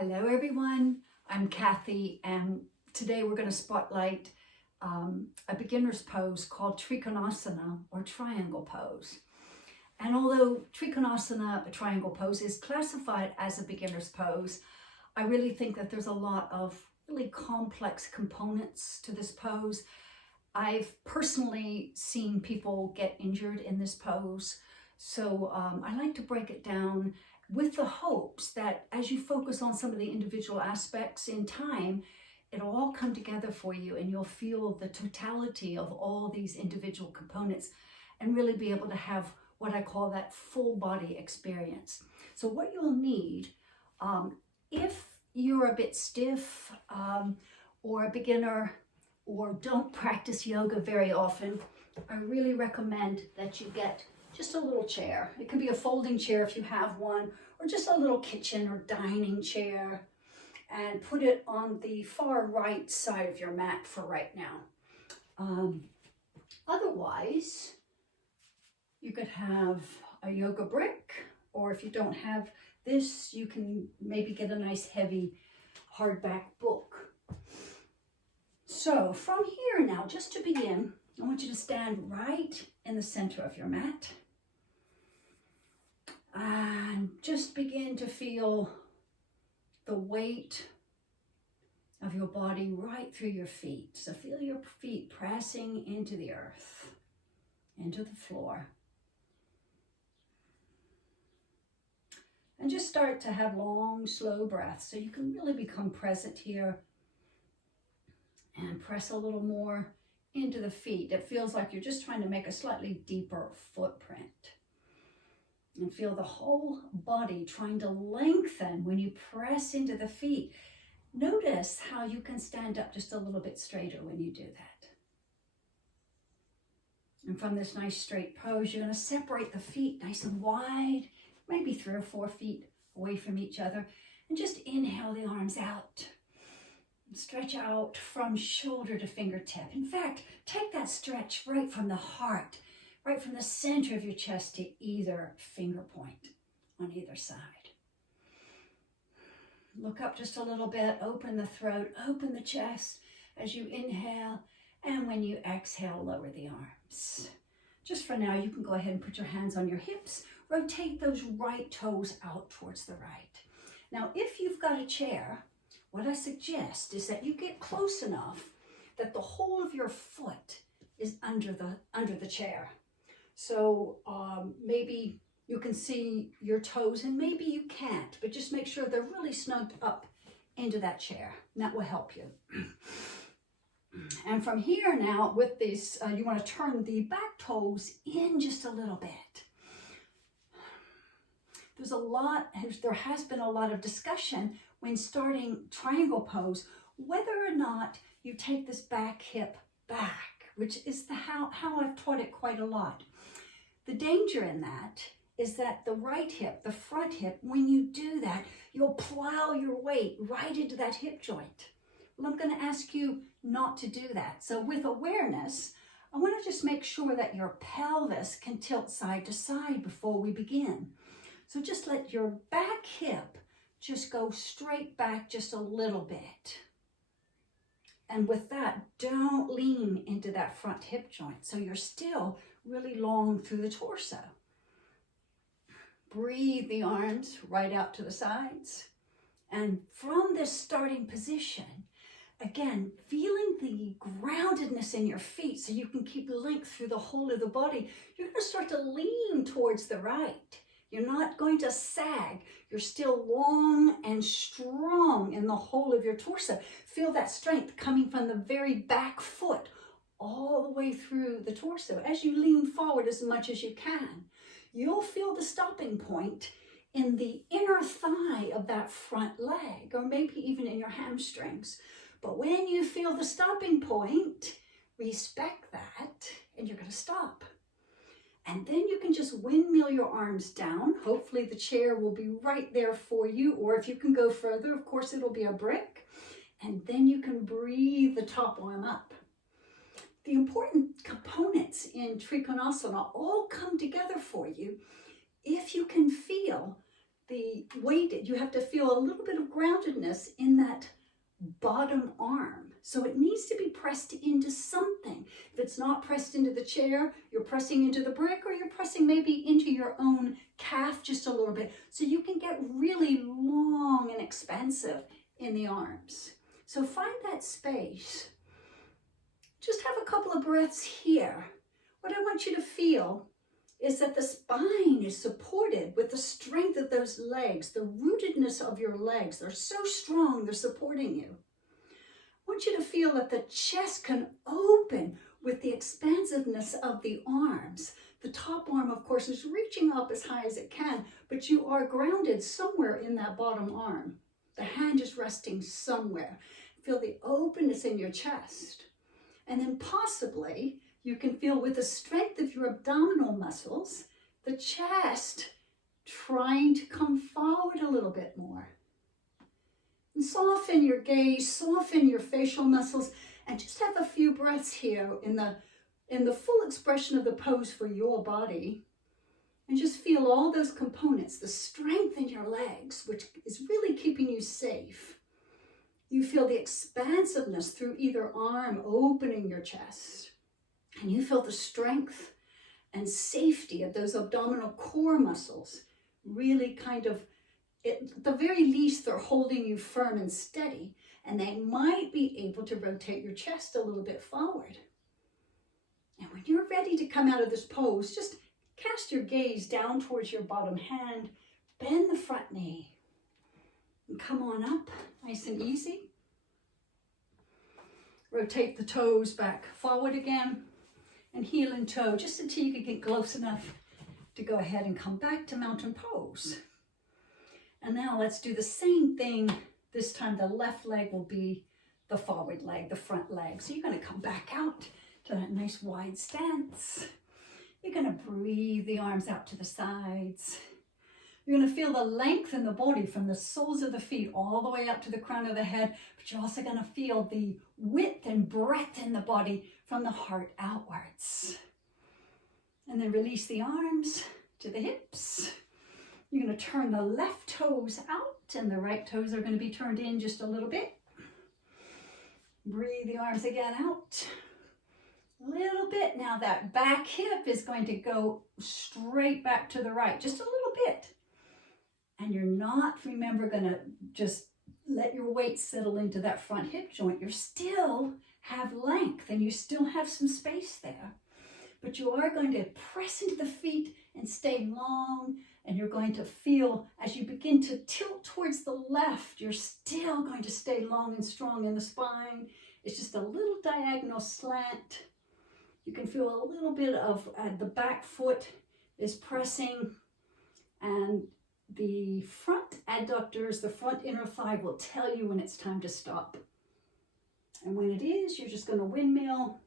Hello everyone, I'm Kathy, and today we're going to spotlight a beginner's pose called Trikonasana or triangle pose. And although Trikonasana, a triangle pose, is classified as a beginner's pose, I really think that there's a lot of really complex components to this pose. I've personally seen people get injured in this pose, so I like to break it down with the hopes that as you focus on some of the individual aspects in time, it'll all come together for you and you'll feel the totality of all these individual components and really be able to have what I call that full body experience. So what you'll need, if you're a bit stiff or a beginner or don't practice yoga very often, I really recommend that you get just a little chair. It can be a folding chair if you have one, or just a little kitchen or dining chair, and put it on the far right side of your mat for right now. Otherwise, you could have a yoga brick, or if you don't have this, you can maybe get a nice heavy hardback book. So from here now, just to begin, I want you to stand right in the center of your mat and just begin to feel the weight of your body right through your feet. So feel your feet pressing into the earth, into the floor. And just start to have long, slow breaths so you can really become present here and press a little more into the feet. It feels like you're just trying to make a slightly deeper footprint. And feel the whole body trying to lengthen when you press into the feet. Notice how you can stand up just a little bit straighter when you do that. And from this nice straight pose, you're going to separate the feet nice and wide, maybe 3 or 4 feet away from each other. And just inhale the arms out. Stretch out from shoulder to fingertip. In fact, take that stretch right from the heart, right from the center of your chest to either finger point on either side. Look up just a little bit, open the throat, open the chest as you inhale, and when you exhale, lower the arms. Just for now, you can go ahead and put your hands on your hips, rotate those right toes out towards the right. Now, if you've got a chair, what I suggest is that you get close enough that the whole of your foot is under the chair. So maybe you can see your toes and maybe you can't, but just make sure they're really snugged up into that chair. And that will help you. And from here now with this, you want to turn the back toes in just a little bit. There has been a lot of discussion when starting triangle pose, whether or not you take this back hip back, which is how I've taught it quite a lot. The danger in that is that the right hip, the front hip, when you do that, you'll plow your weight right into that hip joint. Well, I'm going to ask you not to do that. So with awareness, I want to just make sure that your pelvis can tilt side to side before we begin. So just let your back hip just go straight back just a little bit. And with that, don't lean into that front hip joint. So you're still really long through the torso. Breathe the arms right out to the sides. And from this starting position, again, feeling the groundedness in your feet so you can keep length through the whole of the body, you're going to start to lean towards the right. You're not going to sag. You're still long and strong in the whole of your torso. Feel that strength coming from the very back foot all the way through the torso. As you lean forward as much as you can, you'll feel the stopping point in the inner thigh of that front leg, or maybe even in your hamstrings. But when you feel the stopping point, respect that, and you're going to stop. And then you can just windmill your arms down. Hopefully the chair will be right there for you. Or if you can go further, of course, it'll be a brick. And then you can breathe the top arm up. The important components in Trikonasana all come together for you if you can feel the weight, you have to feel a little bit of groundedness in that bottom arm. So it needs to be pressed into something. If it's not pressed into the chair, you're pressing into the brick, or you're pressing maybe into your own calf just a little bit, so you can get really long and expansive in the arms. So find that space. Just have a couple of breaths here. What I want you to feel is that the spine is supported with the strength of those legs, the rootedness of your legs. They're so strong, they're supporting you. I want you to feel that the chest can open with the expansiveness of the arms. The top arm, of course, is reaching up as high as it can, but you are grounded somewhere in that bottom arm. The hand is resting somewhere. Feel the openness in your chest. And then possibly you can feel, with the strength of your abdominal muscles, the chest trying to come forward a little bit more. And soften your gaze, soften your facial muscles, and just have a few breaths here in the full expression of the pose for your body. And just feel all those components, the strength in your legs, which is really keeping you safe. You feel the expansiveness through either arm opening your chest. And you feel the strength and safety of those abdominal core muscles really kind of, at the very least, they're holding you firm and steady, and they might be able to rotate your chest a little bit forward. And when you're ready to come out of this pose, just cast your gaze down towards your bottom hand, bend the front knee, and come on up, nice and easy. Rotate the toes back forward again, and heel and toe, just until you can get close enough to go ahead and come back to mountain pose. And now let's do the same thing. This time the left leg will be the forward leg, the front leg. So you're going to come back out to that nice wide stance. You're going to breathe the arms out to the sides. You're going to feel the length in the body from the soles of the feet all the way up to the crown of the head, but you're also going to feel the width and breadth in the body from the heart outwards. And then release the arms to the hips. You're going to turn the left toes out, and the right toes are going to be turned in just a little bit. Breathe the arms again out. A little bit. Now that back hip is going to go straight back to the right, just a little bit. And you're not, remember, going to just let your weight settle into that front hip joint. You still have length and you still have some space there. But you are going to press into the feet and stay long. And you're going to feel, as you begin to tilt towards the left, you're still going to stay long and strong in the spine. It's just a little diagonal slant. You can feel a little bit of the back foot is pressing, and the front adductors, the front inner thigh, will tell you when it's time to stop. And when it is, you're just going to windmill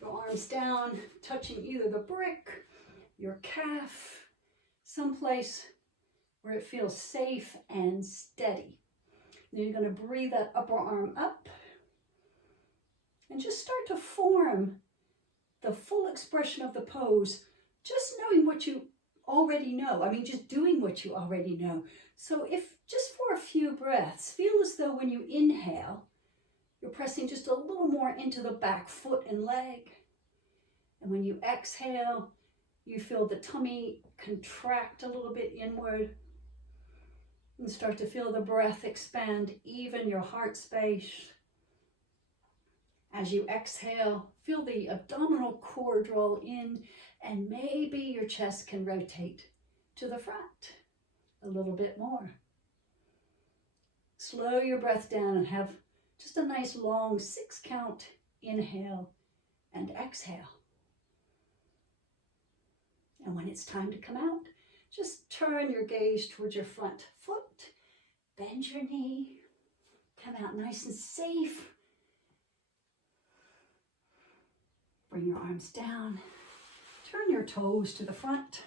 your arms down, touching either the brick, your calf, someplace where it feels safe and steady. Then you're going to breathe that upper arm up and just start to form the full expression of the pose, just knowing what you already know. I mean, just doing what you already know. So if just for a few breaths, feel as though when you inhale, you're pressing just a little more into the back foot and leg. And when you exhale, you feel the tummy contract a little bit inward, and start to feel the breath expand, even your heart space. As you exhale, feel the abdominal core draw in, and maybe your chest can rotate to the front a little bit more. Slow your breath down and have just a nice long 6 count inhale and exhale. And when it's time to come out, just turn your gaze towards your front foot, bend your knee, come out nice and safe. Bring your arms down, turn your toes to the front,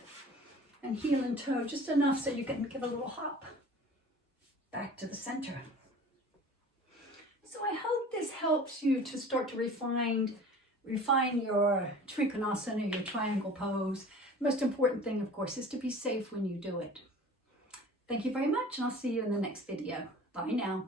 and heel and toe just enough so you can give a little hop back to the center. So I hope this helps you to start to refine your Trikonasana, your triangle pose. The most important thing, of course, is to be safe when you do it. Thank you very much, and I'll see you in the next video. Bye now.